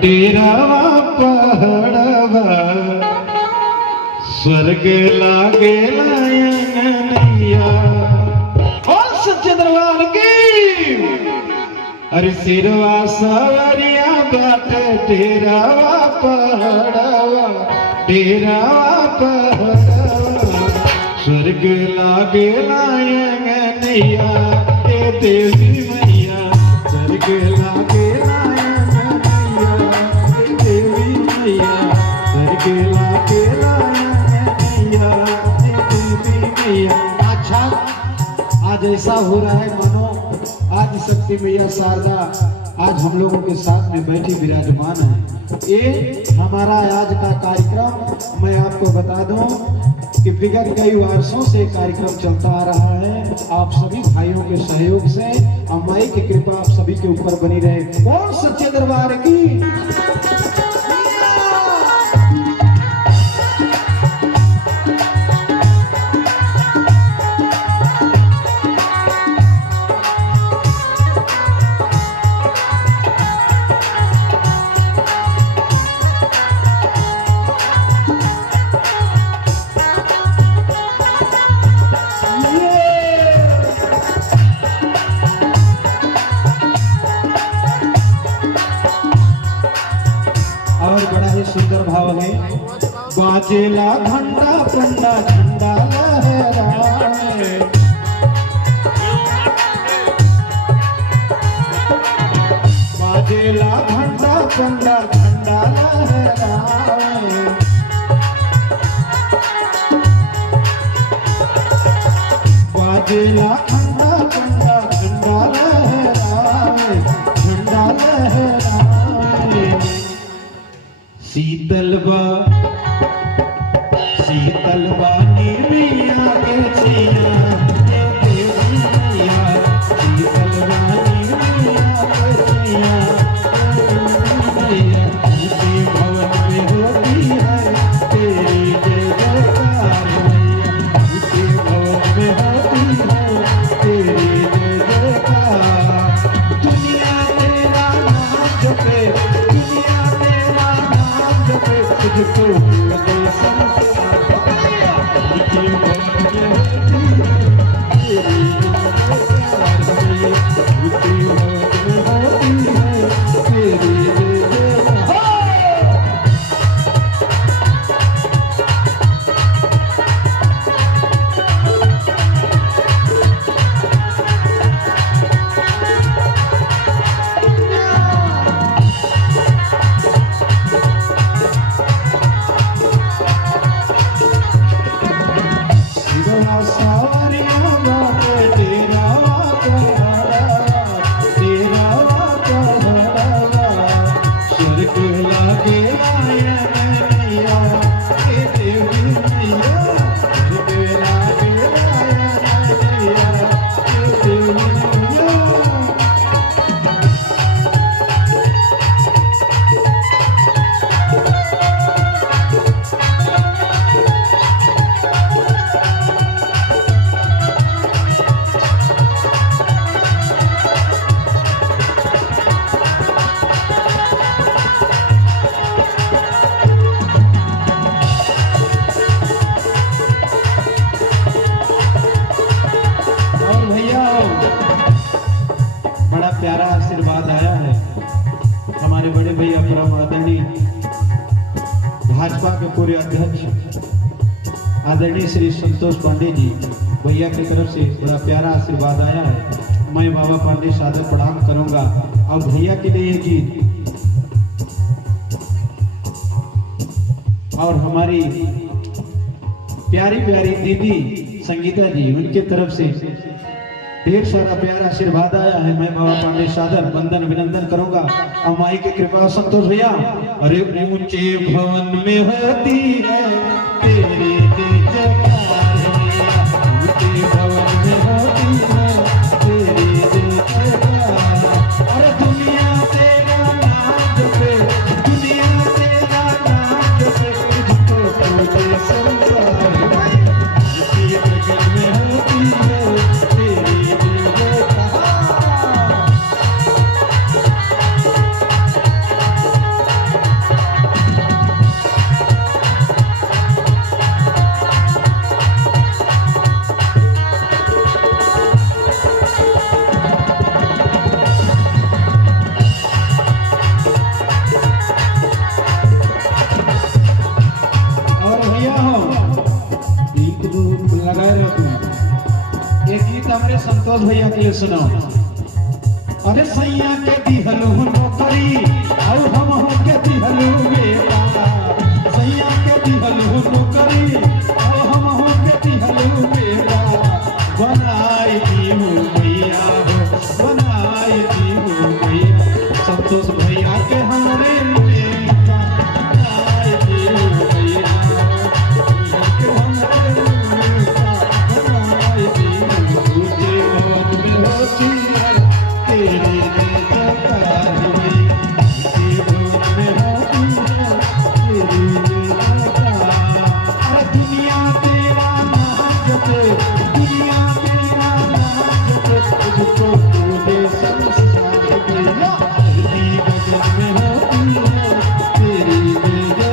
डेरावा पहाड़वा स्वर्ग लागे लायनैया। और सच्चे दरबार की अरे सिरवा सवरिया बाटे डेरावा पहाड़वा, डेरावा पहाड़वा स्वर्ग लागे लायनैया। ए देवी मैया स्वर्ग लागे अच्छा। आज ऐसा हो रहा है मानो आज शक्ति मैया शारदा आज हम लोगों के साथ में बैठी विराजमान है। ये हमारा आज का कार्यक्रम मैं आपको बता दूं कि विगत कई वर्षों से कार्यक्रम चलता आ रहा है। आप सभी भाइयों के सहयोग से अम्माई की कृपा आप सभी के ऊपर बनी रहे। और सच्चे दरबार की सुंदर भाव है। बाजेला घंटा पंडा झंडा लहराए, बाजेला घंटा पंडा झंडा लहराए। बाजेला घंटा पंडा झंडा लहराए, झंडा लहराए। शीतलबा शीतलबा निर्मिया के छिया देवी मैया, शीतलबा निर्मिया के छिया मैया। उसी भवन में होती है तेरी जय जयकार मैया, उसी भवन में होती है तेरी जय जयकार। दुनिया तेरा नाम जपे, दुनिया तेरा नाम जपे, तुझको लगे संसार। उसी भवन में होती है तेरी जय जयकार मैया, उसी भवन में होती है तेरी जय जयकार। प्यारा आशीर्वाद आया है हमारे बड़े भैया परम आदरणीय भाजपा के पूरे अध्यक्ष आदरणीय श्री संतोष पांडे जी भैया की तरफ से बड़ा प्यारा आशीर्वाद आया है। मैं बाबा पांडे सादर प्रणाम करूंगा और भैया के लिए गीत और हमारी प्यारी प्यारी दीदी संगीता जी उनकी तरफ से ढेर सारा प्यारा आशीर्वाद आया है। मैं बाबा पांडे सादर वंदन अभिनंदन करूंगा। अमाई की कृपा संतोष भैया। अरे ऊंचे भवन में होती है तेरी जयकार मैया, ऊंचे भवन में होती है तेरी जयकार। अरे दुनिया तेरा नाम जपे, दुनिया तेरा नाम जपे, तुझको पूजे संसार। इसी प्रगट में होती है गीत हमने संतोष भैया के लिए सुनाओ। अरे सैया के दिहलू नौकरी और हम हो के दिहलू बेटा, सैया के दिहलू नौकरी और हम हो के दिहलू बेटा, बनाई दीहू भैया हो, बनाई दीहू भैया, संतोष भैया के हमरे बेटा, बनाई दीहू भैया के हमरे बेटा, बनाई दीहू तुझे मौत में होती है तेरे बेकार भैया, तेरे मौत में होती है तेरे बेकार। अरे दुनिया तेरा नाच पे, दुनिया तेरा नाच पे, तुझको तूने संसार भैया, तेरी गजल में होती है तेरी बेकार।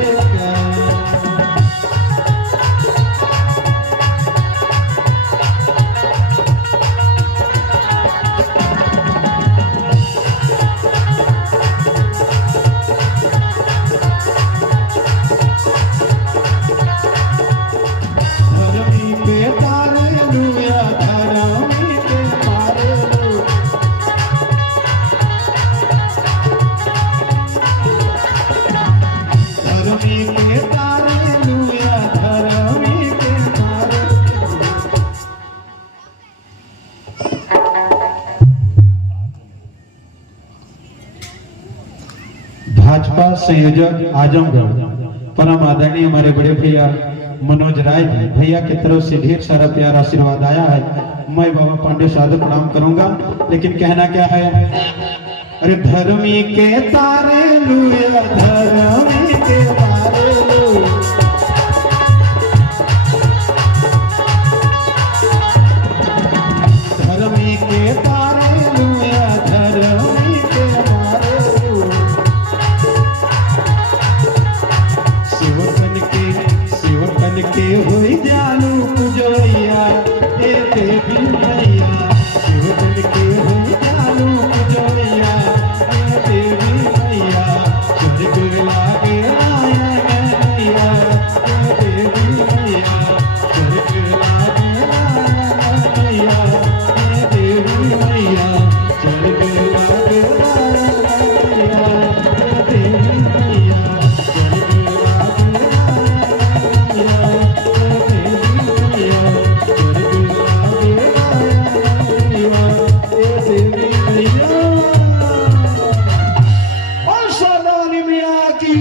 धरमी पे तारे लुया, धरमी पे तारे लू, धरमी पे तारे लुया, धरमी पे तारे लू। भाजपा संयोजक आजमगढ़ परम आदरणीय हमारे बड़े भैया मनोज राय जी भैया की तरफ से ढेर सारा प्यार आशीर्वाद आया है। मैं बाबा पांडे साधु प्रणाम करूंगा, लेकिन कहना क्या है, अरे धर्मी के तारे लुया, धर्मी के तारे लू, धर्मी के तारे लुया, धर्मी के तारे लू, शिवकन के होई जालू पुजोइया ए देवी मैया, शिवकन के होई जालू पुजोइया ए देवी मैया, स्वर्ग लागे आया मैया ए देवी मैया, स्वर्ग लागे आया मैया ए देवी मैया, स्वर्ग लागे आया मैया ए देवी मैया, स्वर्ग लागे की